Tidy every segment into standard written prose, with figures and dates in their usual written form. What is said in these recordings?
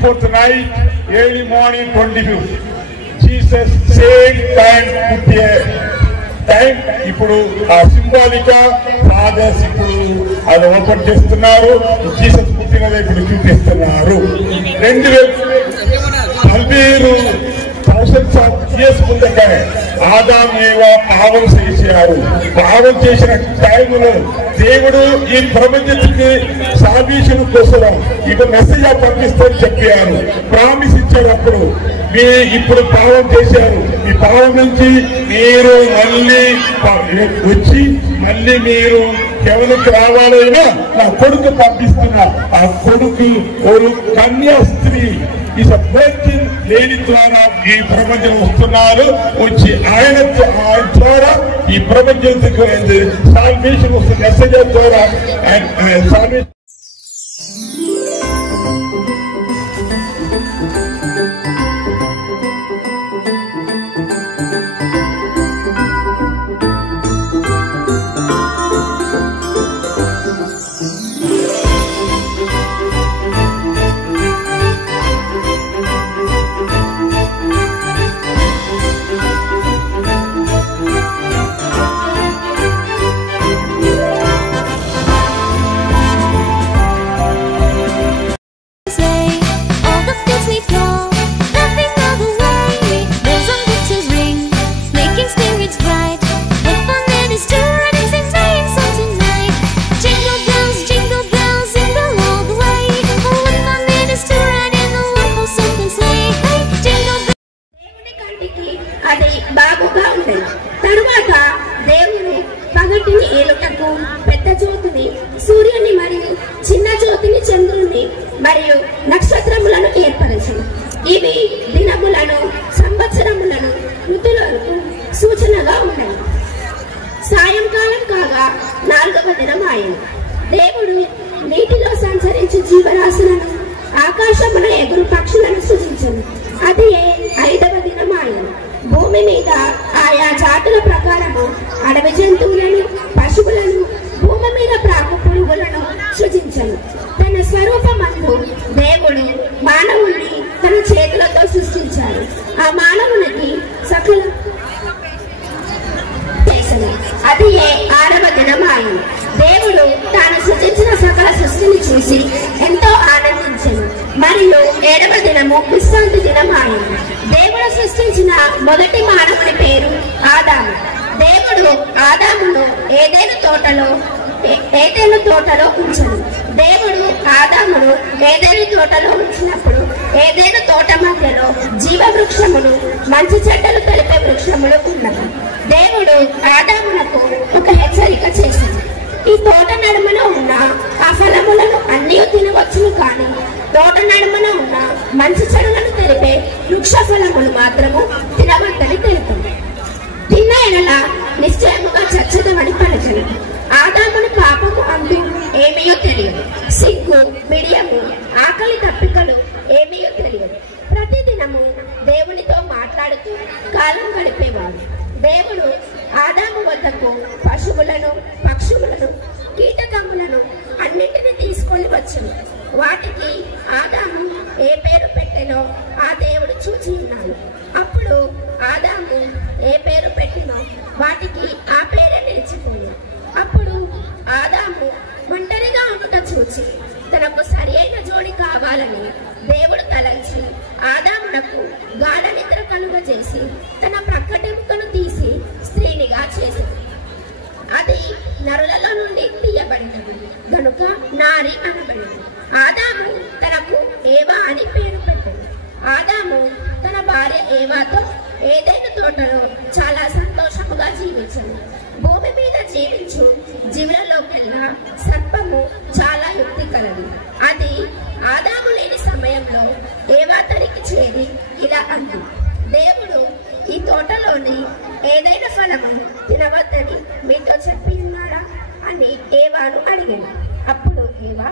24th night, early morning 25th. Jesus same time put a time. ఇప్పుడు ఆ symbolic fathers ఇప్పుడు అది open చేస్తున్నారు. జీసస్ పుట్టినది ఇప్పుడు చూపిస్తున్నారు. 2000 years ముందుగానే ఆదాం ఏవా పాపం చేశారు. పాపం చేసిన టైంలో దేవుడు ఈ ప్రపంచానికి సాల్వేషన్ కోసం ఇక మెసేజ్ పంపిస్తారని చెప్పారు. ప్రామిస్ ఇచ్చేటప్పుడు మీ ఇప్పుడు పాపం చేశారు. ఈ పాపం నుంచి మీరు మళ్ళీ వచ్చి మళ్ళీ మీరు ఎవరికి రావాలైనా నా కొడుకు పంపిస్తున్నా. ఆ కొడుకు ఒక కన్యా స్త్రీ లేని ద్వారా ఈ ప్రపంచం వస్తున్నారు. వచ్చి ఆయన ద్వారా ఈ ప్రపంచానికి సాల్వేషన్ వస్తుంది. మెసేజ్ ద్వారా సాల్వేషన్. అది బాగుగా ఉండేది. తరువాత దేవుడు పగటిని ఏలుటకు పెద్ద జ్యోతిని, సూర్యుని మరియు చిన్న జ్యోతిని, చంద్రుని మరియు నక్షత్రములను ఏర్పరిచింది. ఇవి దినములను, సంవత్సరములను, ఋతువులకు సూచనగా ఉన్నాయి. సాయంకాలం కాగా 4వ దినం అయింది. దేవుడు నీటిలో సంచరించే జీవరాశులను, ఆకాశమున ఎగురు పక్షులను సృజించను. అది 5వ దినం అయింది. భూమి మీద ఆయా జాతుల ప్రకారము అడవి జంతువులను, పశువులను, భూమి మీద ప్రాకు పురుగులను సృజించను. తన స్వరూపమందు దేవుడు మానవుని తన చేతులతో సృష్టించాడు. ఆ మానవునికి సకల చేసను. అది 6వ దినం అయింది. దేవుడు తాను సృజించిన సకల సృష్టిని చూసి ఎంతో ఆనందించెను. మరియు 7వ దినము విశ్రాంతి దినం అయింది. దేవుడు సృష్టించిన మొదటి మానవుని పేరు ఆదాము. దేవుడు ఆదామును ఏదైనా తోటలో ఉంచను. దేవుడు ఆదామును ఏదైనా తోటలో ఉంచినప్పుడు ఏదైనా తోట మధ్యలో జీవ వృక్షములు, మంచి చెడ్డలు తెలిపే వృక్షములు ఉన్నవి. దేవుడు ఆదామునకు ఒక హెచ్చరిక చేసింది. ఈ తోట నడుమన ఉన్న ఆ ఫలములను అన్నీ తినవచ్చును, కానీ తోట నడుమన ఉన్న మంచి చెడులను తెలిపే వృక్ష ఫలములు మాత్రము తినవద్దని తెలిపింది. తిన్న ఎడల నిశ్చయముగా చచ్చదమని పలకను. ఆదాముని పాపము అందు ఏమీయో తెలియదు. సిగ్గు, మిడియము, ఆకలి దప్పికలు ఏమీయో తెలియదు. ప్రతిదినము దేవునితో మాట్లాడుతూ కాలం గడిపేవాడు. దేవుడు ఆదాము వద్దకు పశువులను, పక్షువులను, కీటకములను అన్నింటినీ తీసుకొని వచ్చును. వాటికి ఆదాము ఏ పేరు పెట్టెనో ఆ దేవుడు చూచి ఉన్నాడు. అప్పుడు ఆదాము ఏ పేరు పెట్టినో వాటికి ఆ పేరే నిలిచిపోయింది. అప్పుడు ఆదాము ఒంటరిగా ఉండుట చూచి తనకు సరి అయిన జోడి కావాలని దేవుడు తలంచి ఆదామునకు గాఢ నిద్ర కలుగజేసి తన ప్రక్కటెముకను తీసి స్త్రీనిగా చేసింది. అది నరులలో నుండి తీయబడినది గనుక నారి అనబడింది. ఆదాము తనకు ఏవా అని పేరు పెట్టింది. ఆదాము తన భార్య ఏవాతో ఏదైనా తోటలో చాలా సంతోషముగా జీవించింది. భూమి మీద జీవించు జీవులలోకెల్లా సర్పము చాలా యుక్తి కలది. అది ఆదాము లేని సమయంలో ఏవా తరికి చేరి ఇలా అంది, దేవుడు ఈ తోటలోని ఏదైనా ఫలము తినవద్దని మీతో చెప్పి ఉన్నాడా అని ఏవాను అడిగాను. అప్పుడు ఏవా,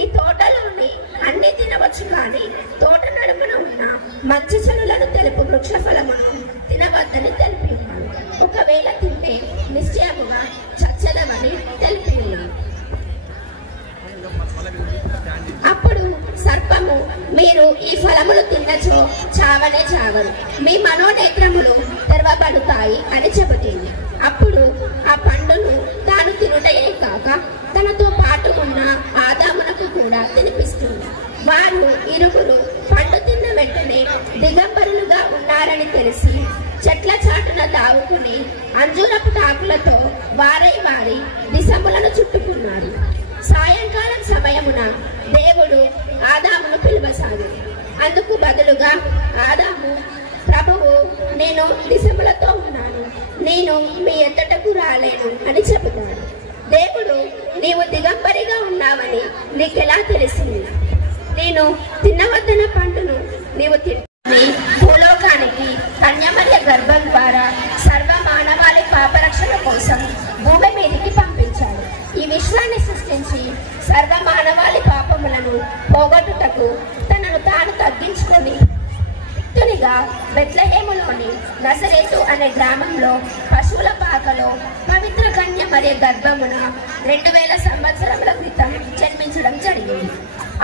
ఈ తోటలోని అన్ని తినవచ్చు, కానీ తోట నడుమున ఉన్న మంచి చెడులను తెలుపు వృక్ష ఫలమును తినవద్దని తెలిపి ఉన్నాడు. ఒకవేళ తింటే నిశ్చయముగా చచ్చదమని తెలిపి ఉన్నాడు. అప్పుడు సర్పము మీరు ఈ ఫలములు తిన్నచో చావనే చావరు, మీ మనోనేత్రములు తెరవబడుతాయి అని చెబుతుంది. అప్పుడు ఆ పండును తాను తినుటయే కాక తనతో పాటు ఉన్న ఆదామునకు కూడా తినిపిస్తుంది. వారు ఇరువురు పండు తిన్న వెంటనే దిగంబరులుగా ఉన్నారని తెలిసి చెట్ల చాటున దావుకుని అంజూరపు టాకులతో వారి దిశములను చుట్టుకున్నారు. సాయంకాలం సమయమున దేవుడు ఆదామును పిలువసాగాడు. అందుకు బదులుగా ఆదాము, ప్రభువు, నేను దిశములతో ఉన్నాను, నేను మీ ఎద్దటకు రాలేను అని చెబుతాడు. దేవుడు, నీవు దిగంబరిగా ఉన్నావని నీకెలా తెలిసింది? నేను తినవద్దన్న పండును నీవు తిని భూలోకానికి కన్యమర్య గర్భం ద్వారా సర్వ మానవాళి పాపరక్షణ కోసం భూమి మీదికి పంపించాడు. ఈ విశ్వాన్ని సృష్టించి సర్వ మానవాళి పాపములను పోగొట్టుటకు తనను తాను తగ్గించుకొని తునిగా బెత్లెహేములోని నజరేతు అనే గ్రామంలో పశువుల పాకలో పవిత్ర కన్య మరియు గర్భమున 2000 సంవత్సరముల క్రితం జన్మించడం జరిగింది.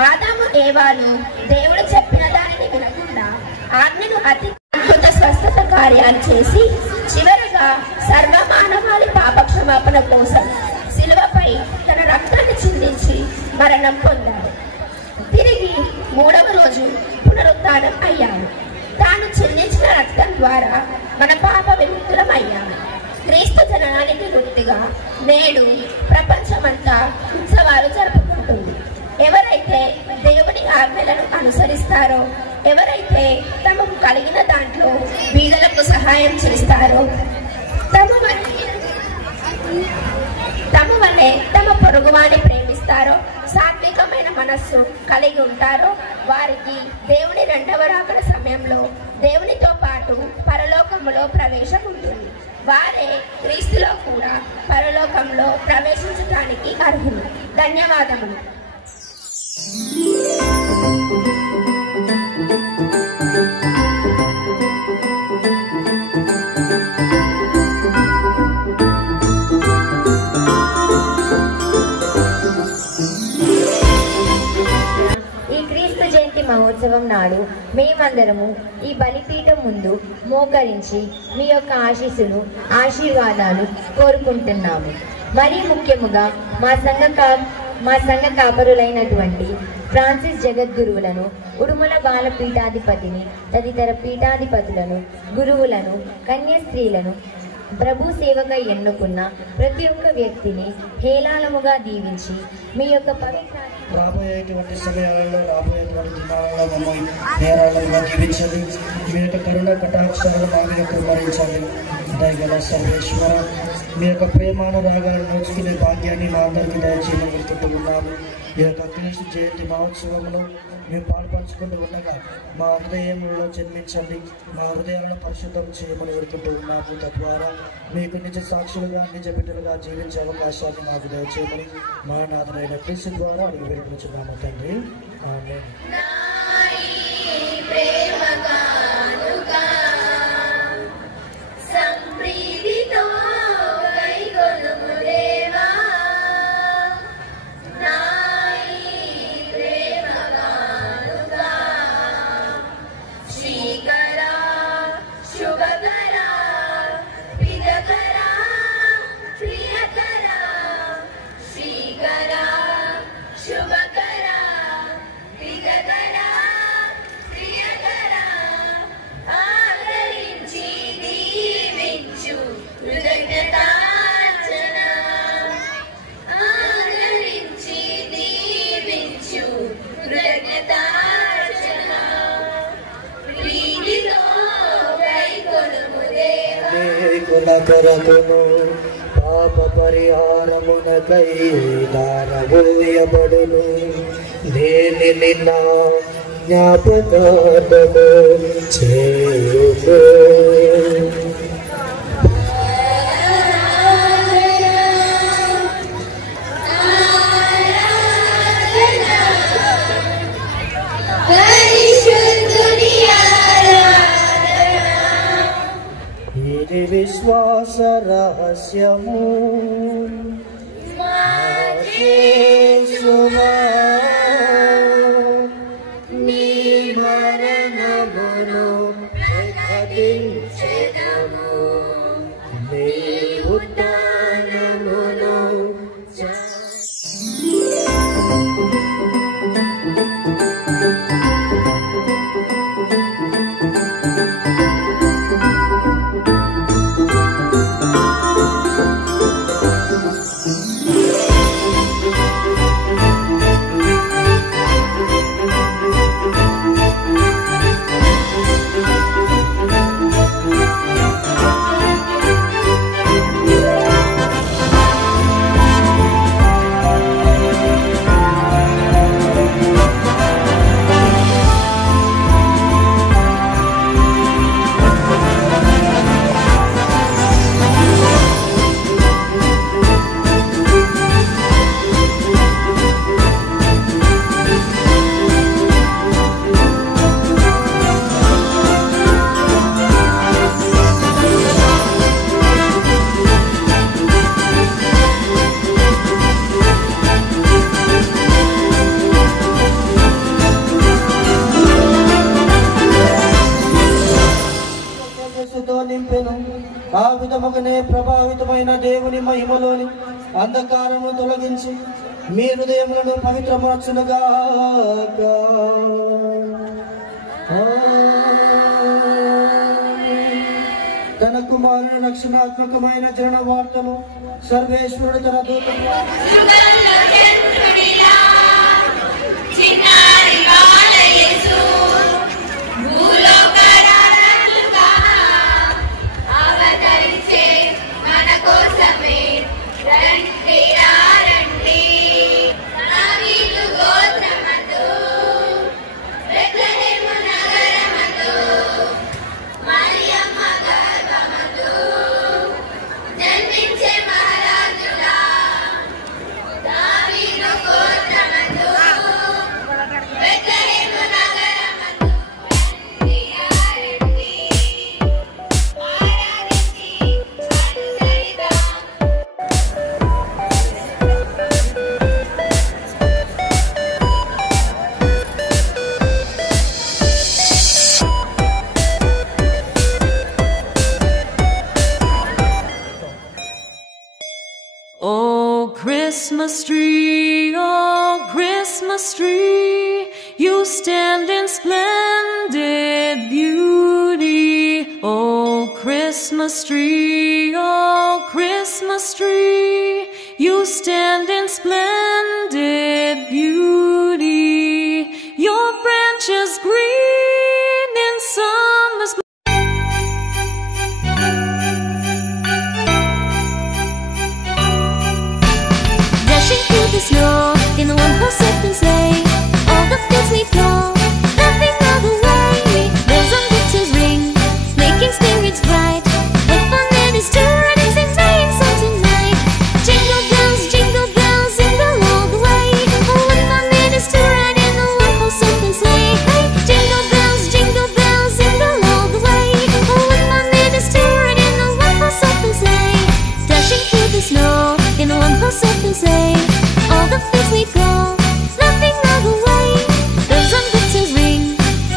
ఆదాము ఏవాలు దేవుడు చెప్పిన దానిని వినకుండా ఆజ్ఞను అతిక్రమించుట స్వస్థత కార్యాలు చేసి చివరగా సర్వ మానవాళి పాపక్షమాపణ కోసం శిలువపై తన రక్తాన్ని చిందించి మరణం పొందాడు. తిరిగి 3వ రోజు పునరుత్థానం అయ్యాడు. తాను చెల్లించిన రక్తం ద్వారా మన పాప విముక్తులం అయ్యాము. క్రీస్తు జననానికి గుర్తుగా నేడు ప్రపంచమంతా ఉత్సవాలు జరుపుకుంటుంది. ఎవరైతే దేవుని ఆజ్ఞలను అనుసరిస్తారో, ఎవరైతే తమకు కలిగిన దాంట్లో బీదలకు సహాయం చేస్తారో, తమ వలె తమ పొరుగువాని ప్రేమిస్తారో, సాత్వికమైన మనస్సు కలిగి ఉంటారో వారికి దేవుని 2వ రాకడ సమయంలో దేవునితో పాటు పరలోకములో ప్రవేశం ఉంటుంది. వారే క్రీస్తులో కూడా పరలోకంలో ప్రవేశించడానికి అర్హులు. ధన్యవాదములు. మహోత్సవం నాడు మేమందరము ఈ బలిపీఠం ముందు మోకరించి మీ యొక్క ఆశీర్వాదాలు కోరుకుంటున్నాము. మరీ ముఖ్యముగా మా సంఘ కాపరులైనటువంటి ఫ్రాన్సిస్ జగద్గురువులను, ఉడుమల బాల పీఠాధిపతిని, తదితర పీఠాధిపతులను, గురువులను, కన్యాస్త్రీలను, ప్రభు సేవగా ఎన్నుకున్న ప్రతి ఒక్క వ్యక్తిని హేళాలముగా దీవించి మీ యొక్క పవిత్ర రాబోయేటువంటి సమయాలలో, రాబోయేటువంటి దినాలలో మమ్మల్ని నేరాలుగా జీవించండి. మీ యొక్క కరుణ కటాక్షాలను మా మీద కుమ్మరించండి. దయగల సర్వేశ్వర, మీ యొక్క ప్రేమానురాగాలు నోచుకునే భాగ్యాన్ని మా అందరికీ దయచేయమని వేడుకుంటున్నాము. ఈ యొక్క క్రీస్తు జయంతి మహోత్సవంలో మేము పాల్పంచుకుంటూ ఉండగా మా హృదయంలో జన్మించండి, మా హృదయాలను పరిశుద్ధం చేయమని వేడుకుంటున్నాము. తద్వారా మీకు నిజ సాక్షులుగా, నిజ బిడ్డలుగా జీవించే అవకాశాన్ని మాకు దయచేయమని మా నాథనైన క్రీస్తు ద్వారా అడిగి వేడుకుంటున్నాము తండ్రి. ఆమేన్. కొరకును పాప పరిహారమునకై దారబోయబడును. దేనిని నా జ్ఞాపకార్థము చేయుము. విశ్వాస రహస్యము నీ ప్రకటించెదము నీ ఉత్థానమును నింపెను. ఆ విధముగానే ప్రభావితమైన దేవుని మహిమలోని అంధకారము తొలగించి మీ హృదయములను పవిత్రమార్చునుగాక. తన కుమారుని రక్షణాత్మకమైన జన వార్తను సర్వేశ్వరుడు తన దూతను Christmas tree, you stand in splendid beauty. Oh, Christmas tree, you stand in splendid beauty. Your branches green in summer's the snow in the one-horse open sleigh. All the fields leaf blow, laughing all the way. Bells on victor's ring, making spirits bright. What fun it is to ride and sing sleigh song tonight. Jingle bells, jingle all the way. Oh, what fun it is to ride in the one-horse open sleigh. Hey, jingle bells, all the way. Oh, what fun it is to ride in the one-horse open sleigh. Dashing through the snow in the one-horse open sleigh. All the fields we go, laughing all the way. Bells on victor's ring,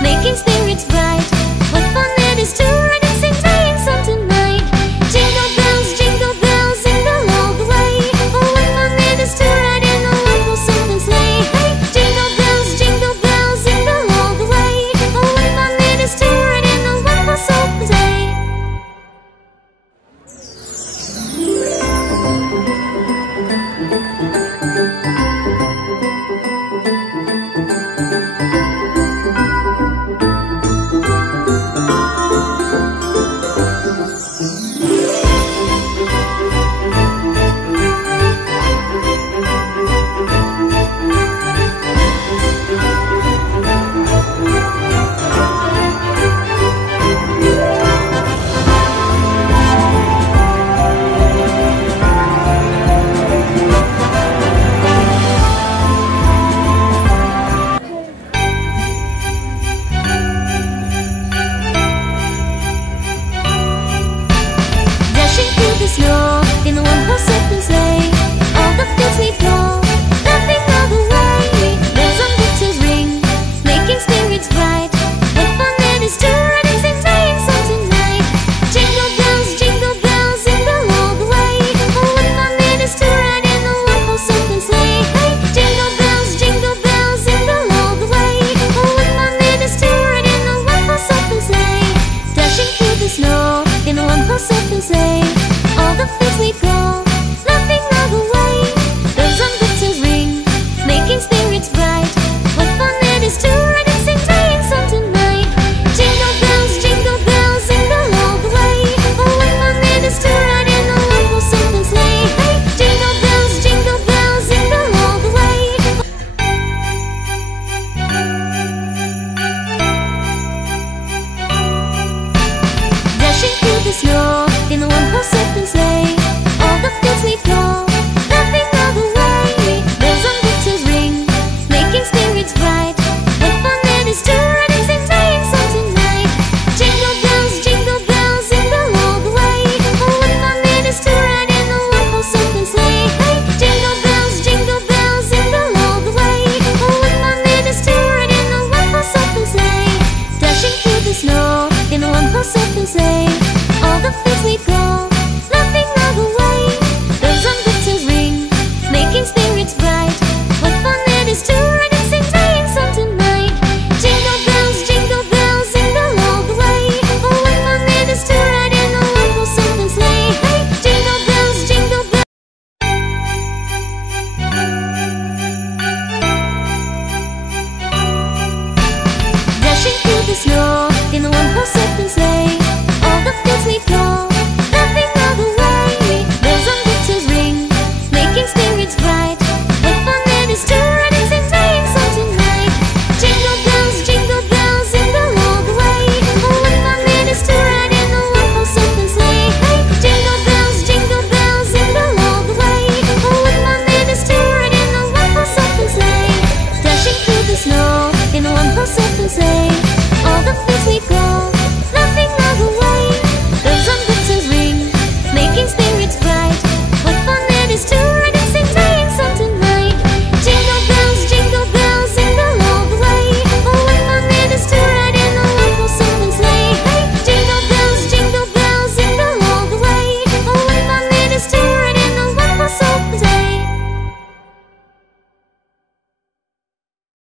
making spirits bright. What fun it is to ride and sing sleigh song tonight. Jingle bells, all the way. Oh, what fun it is to ride in a one-horse open sleigh. Hey, jingle bells, all the way. Oh, what fun it is to ride in a one-horse open sleigh. It's bright. What fun it is to ride and sing sleigh song tonight. Dashing through the snow in a one-horse open sleigh. All the fields we go, laughing all the way. Bells on victor's ring, making spirits bright. What fun it is to ride and sing sleigh song tonight. Jingle bells, jingle all the way. Oh, what fun it is to ride in a one-horse open sleigh. Hey, jingle bells, all the way. Oh, what fun it is to ride in a one-horse open sleigh. Dashing through the snow in a one-horse open sleigh. All the fields we go,